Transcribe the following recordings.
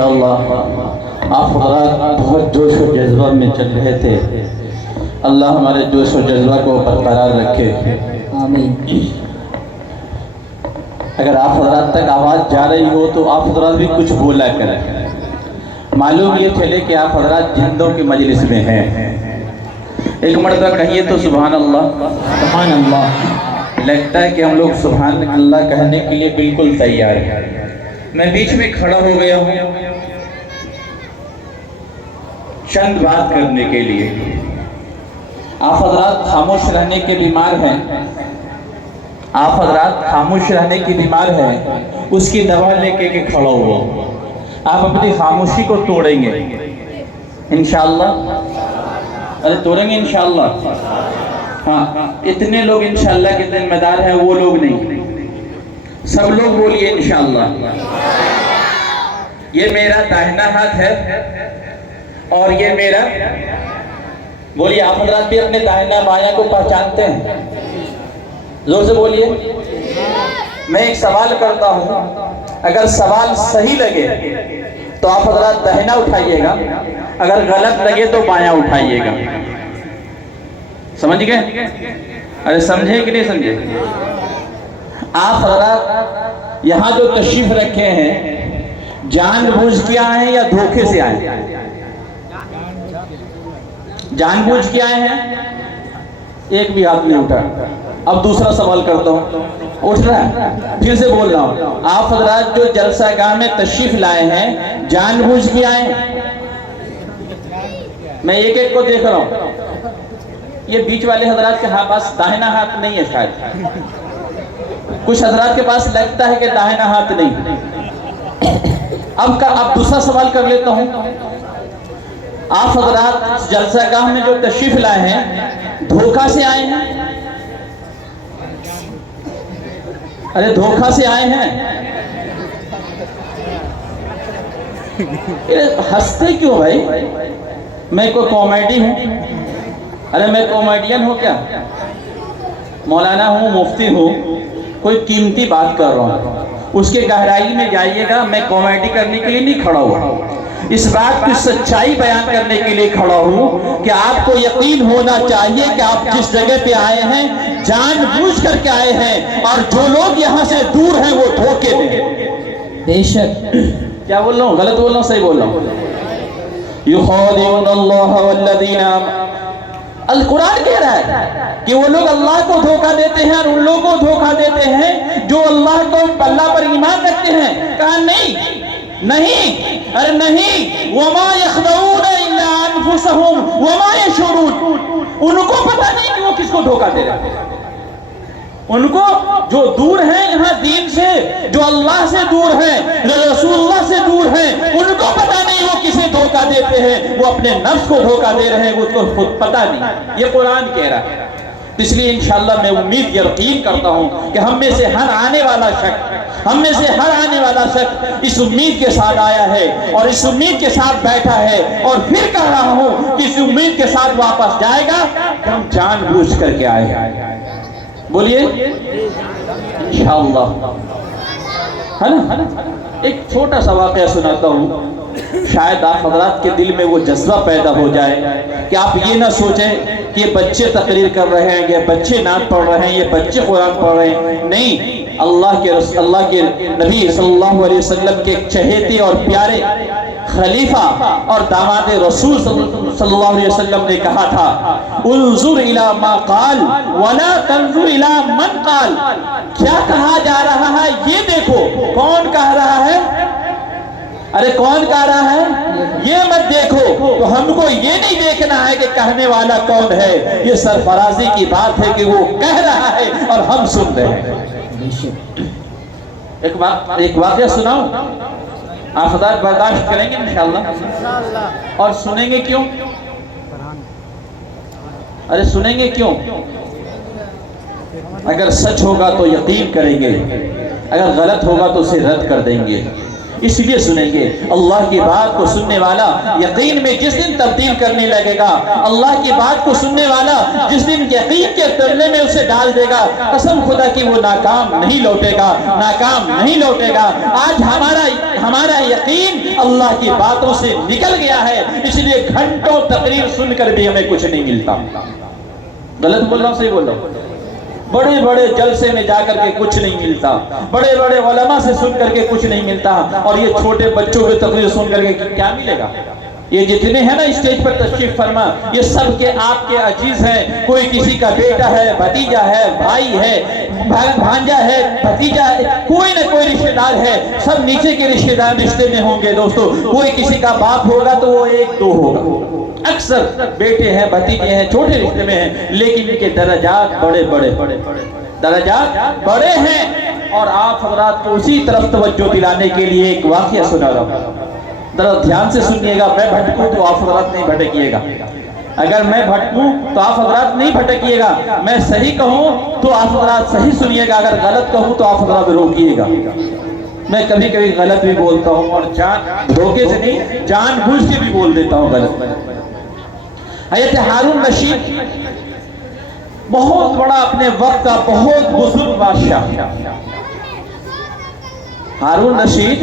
اللہ آپ حضرات بہت جوش و جذبہ میں چل رہے تھے، اللہ ہمارے جوش و جذبہ کو برقرار رکھے، آمین۔ اگر آپ حضرات تک آواز جا رہی ہو تو آپ حضرات بھی کچھ بولا کریں۔ معلوم یہ چلے کہ آپ حضرات جندوں کی مجلس میں ہیں۔ ایک مرتبہ کہیے تو سبحان اللہ۔ سبحان اللہ۔ لگتا ہے کہ ہم لوگ سبحان اللہ کہنے کے لیے بالکل تیار ہیں۔ میں بیچ میں کھڑا ہو گیا ہوں چند بات کرنے کے لیے۔ آپ حضرات خاموش رہنے کے بیمار ہیں، آپ حضرات خاموش رہنے کی بیمار ہیں، اس کی دوا لے کے کھڑا ہوا۔ آپ اپنی خاموشی کو توڑیں گے انشاءاللہ؟ ارے توڑیں گے انشاءاللہ؟ ہاں، اتنے لوگ انشاءاللہ کے ذمہ دار ہیں، وہ لوگ نہیں، سب لوگ بولیے انشاءاللہ۔ یہ میرا داہنا ہاتھ ہے اور یہ میرا، بولیے آپ حضرات بھی اپنے داہنا بایاں کو پہچانتے ہیں؟ زور سے بولیے۔ میں ایک سوال کرتا ہوں، اگر سوال صحیح لگے تو آپ حضرات داہنا اٹھائیے گا، اگر غلط لگے تو بایاں اٹھائیے گا۔ سمجھ گئے؟ ارے سمجھے کہ نہیں سمجھے؟ آپ حضرات یہاں جو تشریف رکھے ہیں جان بوجھ کے آئے ہیں یا دھوکے سے آئے ہیں؟ جان بوجھ کے آئے ہیں؟ ایک بھی ہاتھ نہیں اٹھا۔ اب دوسرا سوال کرتا ہوں، اٹھ رہا ہے؟ پھر سے بول رہا ہوں، آپ حضرات جو جلسہ گاہ میں تشریف لائے ہیں جان بوجھ کے آئے ہیں؟ میں ایک ایک کو دیکھ رہا ہوں۔ یہ بیچ والے حضرات کے پاس داہنا ہاتھ نہیں ہے، شاید کچھ حضرات کے پاس لگتا ہے کہ داہنا ہاتھ نہیں۔ اب دوسرا سوال کر لیتا ہوں، آپ حضرات جلسہ گاہ میں جو تشریف لائے ہیں دھوکہ سے آئے ہیں؟ ارے دھوکہ سے آئے ہیں؟ ہنستے کیوں بھائی؟ میں کوئی کامیڈی ہوں؟ ارے میں کامیڈین ہوں کیا؟ مولانا ہوں، مفتی ہوں، کوئی قیمتی بات کر رہا ہوں، اس کے گہرائی میں جائیے گا۔ میں کامیڈی کرنے کے لیے نہیں کھڑا ہوا، اس بات کی سچائی بیان کرنے کے لیے کھڑا ہوں کہ آپ کو یقین ہونا چاہیے کہ آپ جس جگہ پہ آئے ہیں جان بوجھ کر کے آئے ہیں، اور جو لوگ یہاں سے دور ہیں وہ دھوکے میں۔ بے شک۔ کیا بول رہا ہوں؟ غلط بول رہا ہوں؟ صحیح بول رہا ہوں؟ یخادعون اللہ والذین آمنوا، القرآن کہہ رہا ہے کہ وہ لوگ اللہ کو دھوکہ دیتے ہیں اور ان لوگوں کو دھوکہ دیتے ہیں جو اللہ پر ایمان رکھتے ہیں۔ کہا نہیں، ارے نہیں، وما یخدعون الا انفسهم وما یشعرون۔ ان کو پتہ نہیں کہ وہ کس کو دھوکہ دے رہے ہیں۔ ان کو جو دور ہیں یہاں دین سے، جو اللہ سے دور ہیں، رسول اللہ سے دور ہیں، ان کو پتہ نہیں وہ کسے دھوکہ دیتے ہیں، وہ اپنے نفس کو دھوکہ دے رہے ہیں، وہ کو خود پتہ نہیں۔ یہ قرآن کہہ رہا ہے۔ اس لیے انشاءاللہ میں امید یقین کرتا ہوں کہ ہم میں سے ہر آنے والا شخص اس امید کے ساتھ آیا ہے اور اس امید کے ساتھ بیٹھا ہے، اور پھر کہہ رہا ہوں کہ اس امید کے ساتھ واپس جائے گا کہ ہم جان بوجھ کر کے آئے ہیں۔ بولیے انشاءاللہ، ہے نا؟ ایک چھوٹا سا واقعہ سناتا ہوں، شاید آپ حضرات کے دل میں وہ جذبہ پیدا ہو جائے کہ آپ یہ نہ سوچیں کہ یہ بچے تقریر کر رہے ہیں، یہ بچے نعت پڑھ رہے ہیں، یہ بچے قرآن پڑھ رہے ہیں۔ نہیں، اللہ کے نبی صلی اللہ علیہ وسلم کے چہیتے اور پیارے خلیفہ اور داماد رسول صلی اللہ علیہ وسلم نے کہا تھا، انظر الی ما قال ولا تنظر الی من قال۔ کیا کہا جا رہا ہے یہ دیکھو، کون کہہ رہا ہے؟ ارے کون کہہ رہا ہے یہ مت دیکھو۔ تو ہم کو یہ نہیں دیکھنا ہے کہ کہنے والا کون ہے، یہ سرفرازی کی بات ہے کہ وہ کہہ رہا ہے اور ہم سن رہے ہیں۔ ایک واقعہ سناؤں، آپ حضرات برداشت کریں گے انشاءاللہ؟ اور سنیں گے کیوں؟ ارے سنیں گے کیوں؟ اگر سچ ہوگا تو یقین کریں گے، اگر غلط ہوگا تو اسے رد کر دیں گے۔ اس لیے سنیں گے۔ اللہ کی بات کو سننے والا یقین میں جس دن تبدیل کرنے لگے گا، اللہ کی بات کو سننے والا جس دن یقین کے تلے میں اسے ڈال دے گا، قسم خدا کی وہ ناکام نہیں لوٹے گا، ناکام نہیں لوٹے گا۔ آج ہمارا یقین اللہ کی باتوں سے نکل گیا ہے، اس لیے گھنٹوں تقریر سن کر بھی ہمیں کچھ نہیں ملتا۔ غلط بول رہا ہوں صحیح بول رہا ہوں؟ بڑے بڑے جلسے میں جا کر کے کچھ نہیں ملتا، بڑے بڑے علماء سے سن کر کے کچھ نہیں ملتا، اور یہ چھوٹے بچوں کی تقریر سن کر کے کیا ملے گا؟ یہ جتنے ہیں نا اسٹیج پر تشریف فرما، یہ سب کے آپ کے عزیز ہیں، کوئی کسی کا بیٹا ہے، بھتیجا ہے، بھائی ہے، بھانجا ہے، بھتیجا ہے، کوئی نہ کوئی رشتہ دار ہے، سب نیچے کے رشتہ دار رشتے میں ہوں گے دوستو۔ کوئی کسی کا باپ ہوگا تو وہ ایک دو ہوگا، اکثر بیٹے ہیں، بھتیجے ہیں، چھوٹے رشتے میں ہیں، لیکن ان کے درجات درجات بڑے ہیں۔ اور آپ حضرات کو اسی طرف توجہ دلانے کے لیے ایک واقعہ سنا رہا ہوں، ذرا دھیان سے سنیے گا۔ میں بھٹکوں تو آپ حضرات نہیں بھٹکیے گا، اگر میں بھٹکوں تو آپ حضرات نہیں بھٹکیے گا، میں صحیح کہوں تو آپ حضرات صحیح سنیے گا، اگر غلط کہوں تو آپ حضرات روکیے گا۔ میں کبھی کبھی غلط بھی بولتا ہوں، اور دھوکے سے نہیں، جان بوجھ کے بھی بول دیتا ہوں غلط۔ حضرت ہارون رشید بہت بڑا اپنے وقت کا بہت بزرگ بادشاہ، ہارون رشید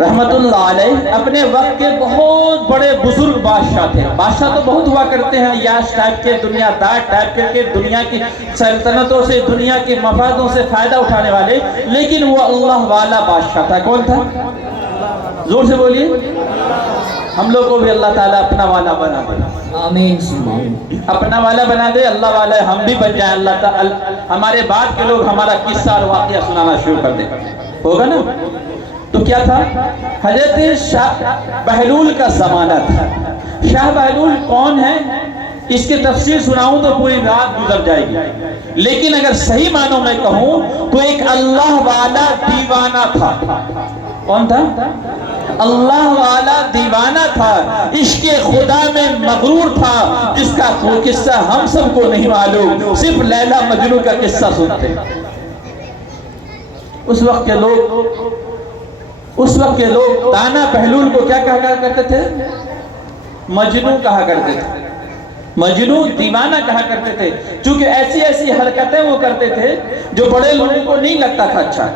رحمت اللہ علیہ اپنے وقت کے بہت بڑے بزرگ بادشاہ تھے۔ بادشاہ تو بہت ہوا کرتے ہیں، یاش ٹائپ کے، دنیا دار ٹائپ کے، دنیا کی سلطنتوں سے، دنیا کے مفادوں سے فائدہ اٹھانے والے، لیکن وہ اللہ والا بادشاہ تھا۔ کون تھا؟ زور سے بولیے۔ ہم لوگ کو بھی اللہ تعالیٰ اپنا والا بنا دے، آمین، اپنا والا بنا دے، اللہ والا ہم بھی بن جائیں، اللہ تعالیٰ ہمارے بعد کے لوگ ہمارا قصہ اور واقعہ سنانا شروع کر دیں، ہوگا نا؟ تو کیا تھا؟ حضرت شاہ بہلول کا زمانہ تھا۔ شاہ بہلول کون ہے؟ اس کی تفسیر سناؤں تو پوری رات گزر جائے گی، لیکن اگر صحیح معنوں میں کہوں تو ایک اللہ والا دیوانہ تھا۔ کون تھا؟ اللہ والا دیوانہ تھا، عشق خدا میں مغرور تھا، جس کا کوئی قصہ ہم سب کو نہیں معلوم، صرف لیلا مجنوں کا قصہ سنتے۔ اس وقت کے لوگ دانا بہلول کو کیا کہا کرتے تھے؟ مجنوں کہا کرتے تھے، مجنوں، دیوانہ کہا کرتے تھے، چونکہ ایسی حرکتیں وہ کرتے تھے جو بڑے لوگوں کو نہیں لگتا تھا اچھا۔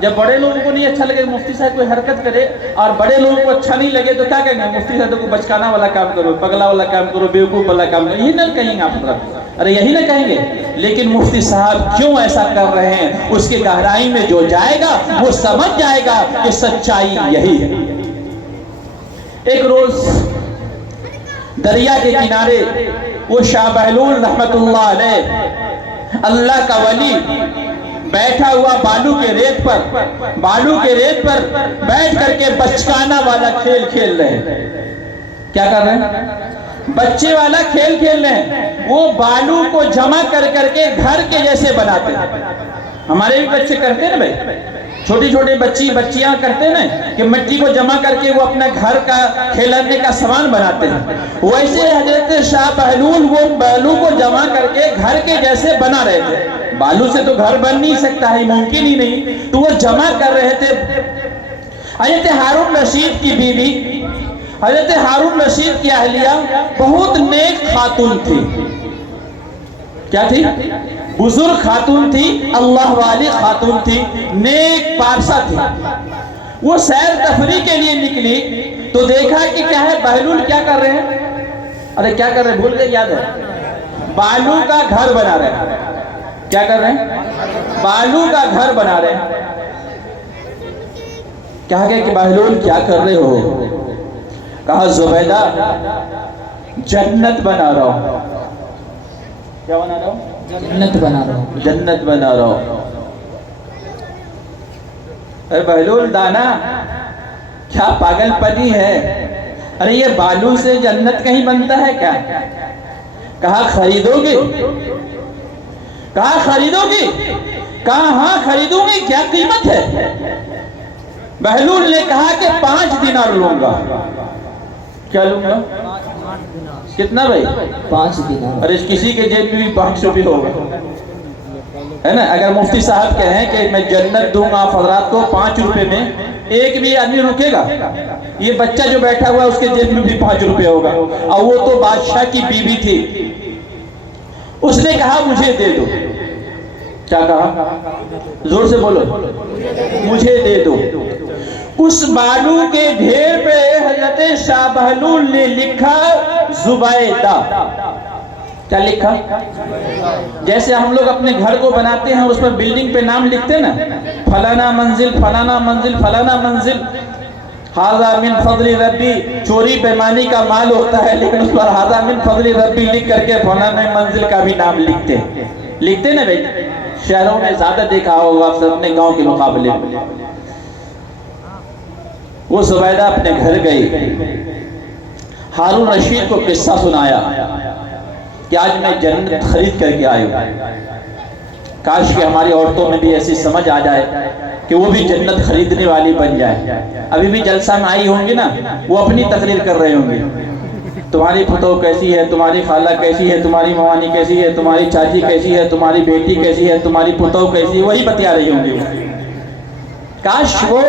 جب بڑے لوگوں کو نہیں اچھا لگے، مفتی صاحب کوئی حرکت کرے اور بڑے لوگوں کو اچھا نہیں لگے تو کیا کہیں گے؟ مفتی صاحب کو بچکانا والا کام کرو، پگلا والا کام کرو، بیوقوف والا کام کرو، یہی نہ کہیں گے آپ حضرات؟ ارے یہی نہ کہیں گے؟ لیکن مفتی صاحب کیوں ایسا کر رہے ہیں، اس کے گہرائی میں جو جائے گا وہ سمجھ جائے گا کہ سچائی یہی ہے۔ ایک روز دریا کے کنارے وہ شاہ بہلول رحمت اللہ علیہ، اللہ کا ولی، بیٹھا ہوا بالو کے ریت پر بیٹھ کر کے بچکانا والا کھیل کھیل رہے ہیں۔ کیا کر رہے ہیں؟ بچے والا کھیل کھیل رہے ہیں۔ وہ بالو کو جمع کر کے گھر کے جیسے بناتے ہیں۔ ہمارے بھی بچے کرتے ہیں نا بھائی، چھوٹی چھوٹی بچیاں کرتے ہیں نا کہ مٹی کو جمع کر کے وہ اپنے گھر کا کھیلنے کا سامان بناتے ہیں، ویسے حضرت شاہ بہلول وہ بالو کو جمع کر کے گھر کے جیسے بنا رہے تھے۔ بالو سے تو گھر بن نہیں سکتا ہے، ممکن ہی نہیں، تو وہ جمع کر رہے تھے۔ حضرت ہارون رشید کی بیوی، حضرت ہارون رشید کی اہلیہ بہت نیک خاتون تھی۔ کیا تھی؟ بزرگ خاتون تھی، اللہ والی خاتون تھی، نیک پارسا تھی۔ وہ سیر تفریح کے لیے نکلی تو دیکھا کہ کیا ہے، بہلول کیا کر رہے ہیں؟ ارے کیا کر رہے ہیں؟ بھول گئے؟ یاد ہے؟ بالو کا گھر بنا رہے ہیں۔ کیا کر رہے ہیں؟ بالو کا گھر بنا رہے ہیں۔ کہا گیا کہ بہلول کیا کر رہے ہو؟ کہا زبیدہ جنت بنا رہا ہوں۔ کیا بنا رہا ہوں؟ جنت بنا رہا ہوں، جنت بنا رہا ہوں۔ اے بہلول دانا، کیا پاگل پنی ہے؟ ارے یہ بالو سے جنت کہیں بنتا ہے کیا؟ کہا خریدو گے؟ کہا خریدو گی؟ کہا ہاں خریدوں گی، کیا قیمت ہے؟ بہلول نے کہا کہ 5 دینار لوں گا۔ کیا لوں گا؟ کتنا بھائی؟ 5 دینار۔ ارے کسی کے جیب میں بھی 500 بھی ہوگا، ہے نا؟ اگر مفتی صاحب کہیں کہ میں جنت دوں گا آپ حضرات کو 5 روپے میں، ایک بھی آدمی رکے گا؟ یہ بچہ جو بیٹھا ہوا ہے اس کے جیب میں بھی 5 روپے ہوگا، اور وہ تو بادشاہ کی بیوی تھی۔ اس نے کہا مجھے دے دو۔ کیا کہا؟ زور سے بولو، مجھے دے دو۔ اس بالو کے ڈھیر پہ حضرت شاہ بہلول نے لکھا زبیدہ۔ کیا لکھا؟ جیسے ہم لوگ اپنے گھر کو بناتے ہیں اور اس پر بلڈنگ پہ نام لکھتے ہیں نا، فلانا منزل فلانا منزل فلانا منزل، ھذا من فضل ربی، چوری بیمانی کا مال ہوتا ہے لیکن اس پر ھذا من فضل ربی لکھ کر کے فلانا منزل کا بھی نام لکھتے نا بھائی۔ شہروں میں زیادہ دیکھا ہوگا اپنے گاؤں کے مقابلے میں۔ وہ زبیدہ اپنے گھر گئی، ہارون رشید کو قصہ سنایا کہ آج میں جنت خرید کر کے آئی ہوں۔ کاش کہ ہماری عورتوں میں بھی ایسی سمجھ آ جائے کہ وہ بھی جنت خریدنے والی بن جائے۔ ابھی بھی جلسہ میں آئی ہوں گی نا، وہ اپنی تقریر کر رہے ہوں گے، تمہاری پھتو کیسی ہے، تمہاری خالہ کیسی ہے، تمہاری موانی کیسی ہے، تمہاری چاچی کیسی ہے، تمہاری بیٹی کیسی ہے، تمہاری پھتو کیسی ہے، وہی بتیا رہی ہوں گی۔ کاش وہ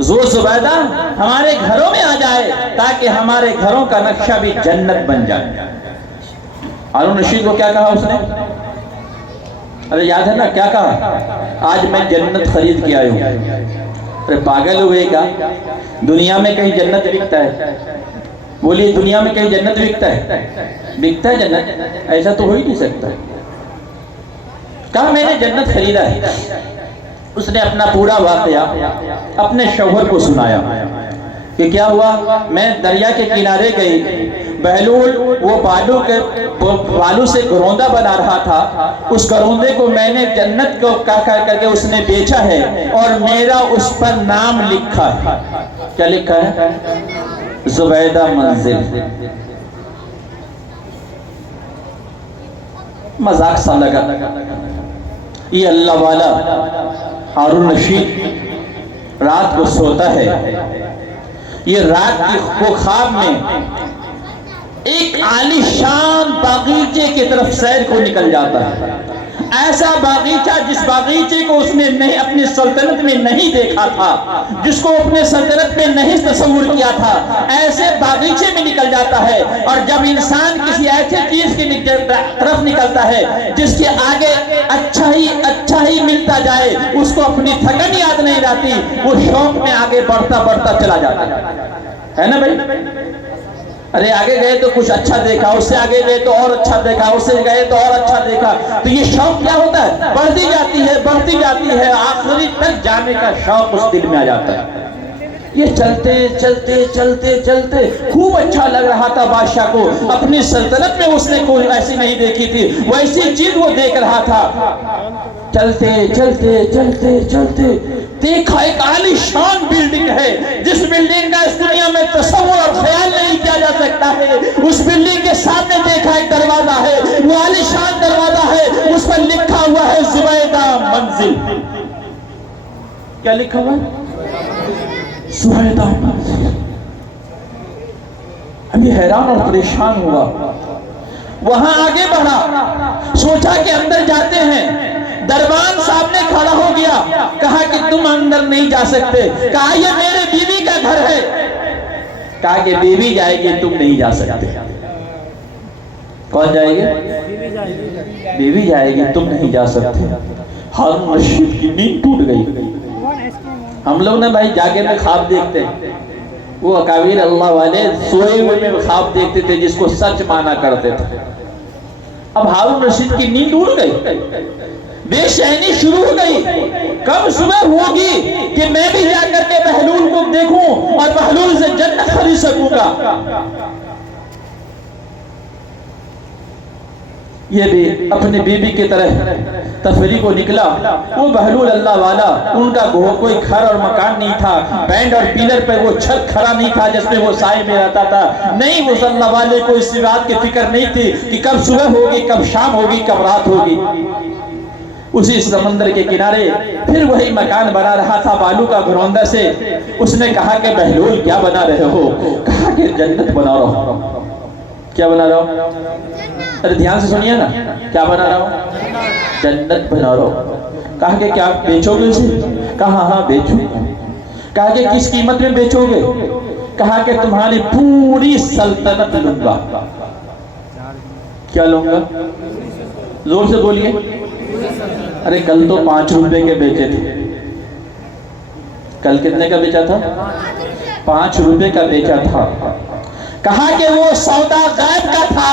زبیدہ ہمارے گھروں میں آ جائے تاکہ ہمارے گھروں کا نقشہ بھی جنت بن جائے۔ ہارون رشید کو کیا کہا اس نے؟ ارے یاد ہے نا کیا کہا؟ آج میں جنت خرید کے آئی ہوں۔ ارے پاگل ہو گئے کیا؟ دنیا میں کہیں جنت بکتا ہے؟ بولیے دنیا میں کہیں جنت بکتا ہے؟ بکتا ہے جنت؟ ایسا تو ہو ہی نہیں سکتا۔ کہا میں نے جنت خریدا ہے۔ اس نے اپنا پورا واقعہ اپنے شوہر کو سنایا کہ کیا ہوا۔ میں دریا کے کنارے گئی، بہلول وہ بالو سے گروندہ بنا رہا تھا، اس گروندے کو میں نے جنت کو کر کے اس نے بیچا ہے اور میرا اس پر نام لکھا ہے۔ کیا لکھا ہے؟ زبیدہ منزل۔ مذاق سا لگا۔ یہ اللہ والا ہارون رشید رات کو سوتا ہے، یہ رات کو خواب میں ایک عالی شان باغیچے کی طرف سیر کو نکل جاتا ہے۔ ایسا باغیچہ جس باغیچے کو اس نے اپنی سلطنت میں نہیں دیکھا تھا، جس کو اپنے سلطنت میں نہیں تصور کیا تھا، ایسے باغیچے میں نکل جاتا ہے۔ اور جب انسان کسی ایسے چیز کی طرف نکلتا ہے جس کے آگے اچھا ہی ملتا جائے، اس کو اپنی تھکن یاد نہیں رہتی، وہ شوق میں آگے بڑھتا چلا جاتا ہے نا بھائی؟ ارے آگے گئے تو کچھ اچھا دیکھا، اس سے آگے گئے تو اور اچھا دیکھا، اس سے گئے تو اور اچھا دیکھا، تو یہ شوق کیا ہوتا ہے؟ بڑھتی جاتی ہے، آخری تک جانے کا شوق اس دل میں آ جاتا ہے۔ یہ چلتے خوب اچھا لگ رہا تھا بادشاہ کو، اپنی سلطنت میں اس نے کوئی ایسی نہیں دیکھی تھی، ویسی چیز وہ دیکھ رہا تھا۔ چلتے دیکھا ایک عالی شان بلڈنگ ہے، جس بلڈنگ کا اس دنیا میں تصور اور خیال نہیں کیا جا سکتا ہے۔ اس بلڈنگ کے سامنے دیکھا ایک دروازہ ہے، وہ عالی شان دروازہ ہے، اس پر لکھا ہوا ہے زبیدہ منزل۔ کیا لکھا ہوا ہے؟ زبیدہ منزل۔ ابھی حیران اور پریشان ہوا، وہاں آگے بڑھا، سوچا کہ اندر جاتے ہیں۔ دربان سامنے کھڑا ہو گیا، کہا کہ تم اندر نہیں جا سکتے۔ کہا یہ میرے بیوی کا گھر ہے۔ کہا کہ بیوی جائے گی، تم نہیں جا سکتے۔ کون جائے گی؟ بیوی جائے گی، تم نہیں جا سکتے۔ ہارون رشید کی نیند ٹوٹ گئی۔ ہم لوگ نے بھائی جاگے میں خواب دیکھتے ہیں، وہ اکابر اللہ والے سوئے ہوئے میں خواب دیکھتے تھے جس کو سچ مانا کرتے تھے۔ اب ہارون رشید کی نیند اڑ گئی، بے چینی شروع ہو گئی۔ کب صبح ہوگی کہ میں بھی جا کر کے بہلول کو دیکھوں اور بہلول سے جنت خرید سکوں گا۔ یہ بھی اپنی بیوی کی طرح تفریح کو نکلا۔ وہ بہلول اللہ والا، ان کا کوئی گھر اور مکان نہیں تھا، بینڈ اور پیلر پہ وہ چھت کھڑا نہیں تھا جس میں وہ سائے میں رہتا تھا۔ نہیں، وہ اللہ والے کو اس بات کی فکر نہیں تھی کہ کب صبح ہوگی، کب شام ہوگی، کب رات ہوگی۔ اسی سمندر کے کنارے پھر وہی مکان بنا رہا تھا بالو کا گروندہ سے۔ اس نے کہا کہ بہلول کیا بنا رہے ہو؟ کہا کہ جنت بنا رہا ہوں۔ کیا بنا رہا ہوں؟ ارے دھیان سے سنیے نا، کیا بنا رہا ہوں؟ جنت بنا رہا ہوں۔ کہا کہ کیا بیچو گے اسے؟ کہا ہاں بیچو۔ کہا کہ کس قیمت میں بیچوگے؟ کہا کہ تمہاری پوری سلطنت لوں گا۔ کیا لوں گا؟ زور سے بولیے۔ ارے کل تو 5 روپے کے بیچے تھے، کل کتنے کا بیچا تھا؟ 5 روپے کا بیچا تھا۔ کہا کہ وہ سودا غائب کا تھا،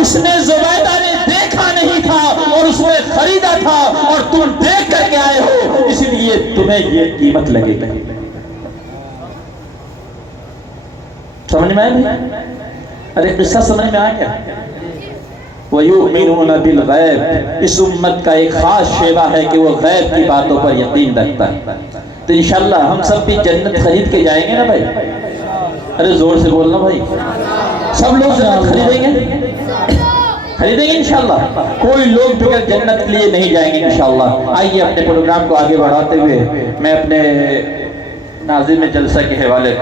اس نے زبیدہ نے دیکھا نہیں تھا اور اس نے خریدا تھا، اور تم دیکھ کر کے آئے ہو، اس لیے تمہیں یہ قیمت لگے گی۔ سمجھ میں آئے؟ ارے قصہ سمجھ میں آ گیا؟ وَيُؤْمِنُونَ بِالْغَيْبِ، اس امت کا ایک خاص شیوا ہے کہ وہ غیب کی باتوں پر یقین رکھتا ہے۔ تو انشاءاللہ ہم سب بھی جنت خرید کے جائیں گے نا بھائی؟ ارے زور سے بولنا بھائی، سب لوگ جنت خریدیں گے؟ خریدیں گے انشاءاللہ؟ کوئی لوگ بغیر جنت کے لیے نہیں جائیں گے انشاءاللہ۔ آئیے اپنے پروگرام کو آگے بڑھاتے ہوئے میں اپنے ناظم جلسہ کے حوالے